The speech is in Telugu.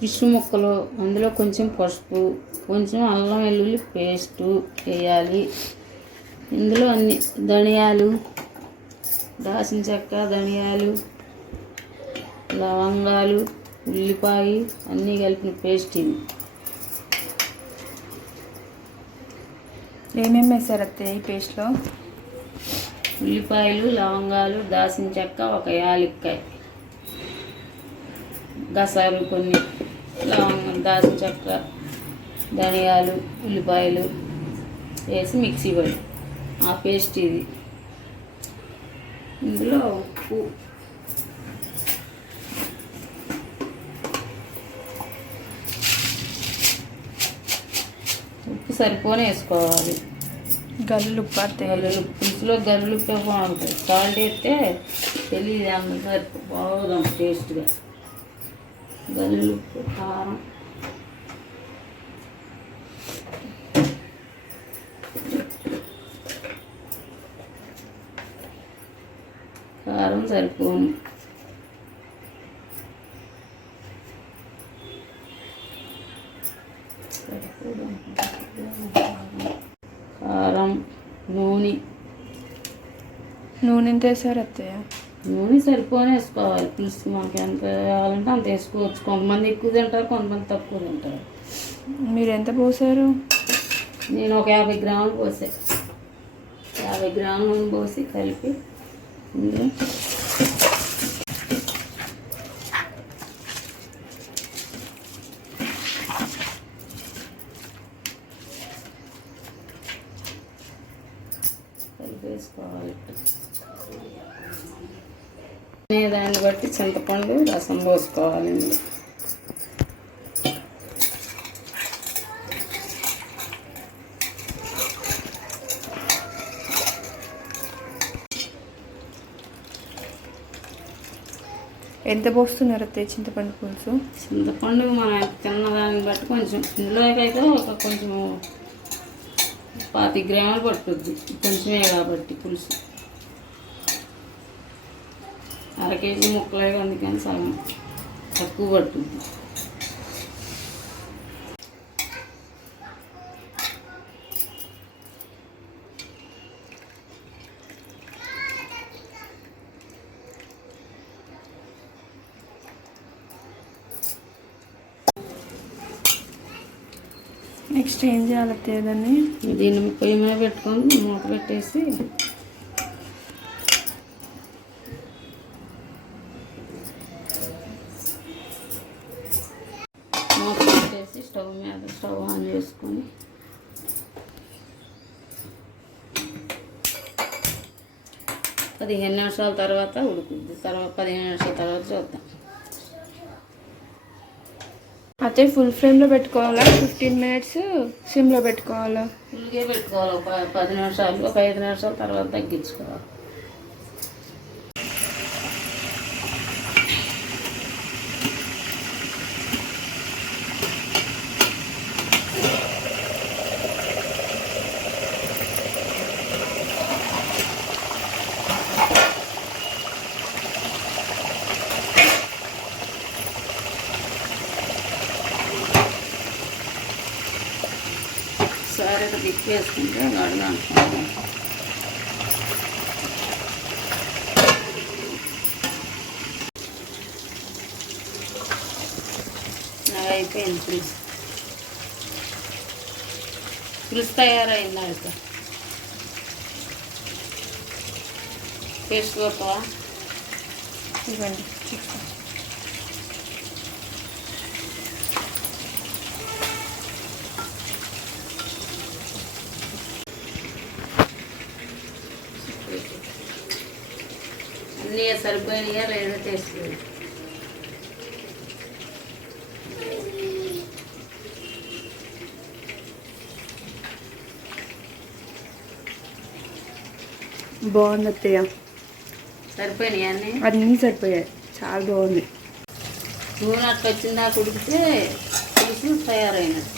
ఫిష్ ముక్కలు, అందులో కొంచెం పసుపు, కొంచెం అల్లం వెల్లుల్లి పేస్టు వేయాలి. ఇందులో అన్ని ధనియాలు, దాల్చిన చెక్క, ధనియాలు, లవంగాలు, ఉల్లిపాయ అన్నీ కలిపిన పేస్ట్ ఇది. ఏమేమి వేసారు అత్తయ్య ఈ పేస్ట్లో? ఉల్లిపాయలు, లవంగాలు, దాల్చిన చెక్క, ఒక యాలక్కాయ, గసాలు కొన్ని, దాల్చిన చెక్క, ధనియాలు, ఉల్లిపాయలు వేసి మిక్సీ పడి ఆ పేస్ట్ ఇది. ఇందులో ఉప్పు సరిపోనే వేసుకోవాలి. గల్లుప్పు గల్లుప్పు పులుసులో గల్లుప్పే బాగుంటుంది. సాల్ట్ వేస్తే తెలియదు అందరు బాగుందాం టేస్ట్గా. గల్లుప్పు, కారం, కారం సరిపోను. కారం, నూనె ఎంత వేసారు అత్తయ్య? నూనె సరిపోనే వేసుకోవాలి. పులుసు మనకి ఎంత కావాలంటే అంత వేసుకోవచ్చు. కొంతమంది ఎక్కువ తింటారు, కొంతమంది తక్కువ తింటారు. మీరు ఎంత పోసారు? నేను ఒక 50 గ్రాములు పోసా. 50 గ్రాములు నూనె పోసి కలిపి ఇందులో కలిపేసుకోవాలి. దాన్ని బట్టి చింతపండు రసం పోసుకోవాలి. ఎంత పోస్తున్నారు అత్తయ్య చింతపండు పులుసు? చింతపండు మనం తిన్నదాన్ని బట్టి కొంచెం, ఇందులోకైతే ఒక కొంచెం 25 గ్రాములు పట్టుద్ది. కొంచెమే కాబట్టి పులుసు 1/2 కేజీ ముక్కలే, అందుకని సగం తక్కువ పట్టుద్ది. నెక్స్ట్ ఏం చేయాలి అత్తయ్య దాన్ని? దీన్ని పొయ్యి మీద పెట్టుకొని మూత పెట్టేసి స్టవ్ ఆన్ చేసుకొని పదిహేను నిమిషాల తర్వాత ఉడుకుద్ది. 15 నిమిషాల తర్వాత చూద్దాం. అయితే ఫుల్ ఫ్లేమ్లో పెట్టుకోవాలా? 15 మినిట్స్ సిమ్లో పెట్టుకోవాలా? ఫుల్గా పెట్టుకోవాలి. 10 నిమిషాలు, ఒక 5 నిమిషాల తర్వాత తగ్గించుకోవాలి. ఒకసారి తిప్పి వేసుకుంటే గడగా అనుకుంటాం. నాకు అయిపోయింది పులుసు. పులుసు తయారైంది. అయితే పేస్ట్ కొట్టవా? ఇవ్వండి. అన్నీ సరిపోయినాయా లేదా టేస్ట్ బాగుంది అత్తయ్య. సరిపోయినాయా? అన్నీ సరిపోయాయి. చాలా బాగుంది. నూనె అట్లా వచ్చిందా ఉడికితే పులుసు తయారైనట్టు.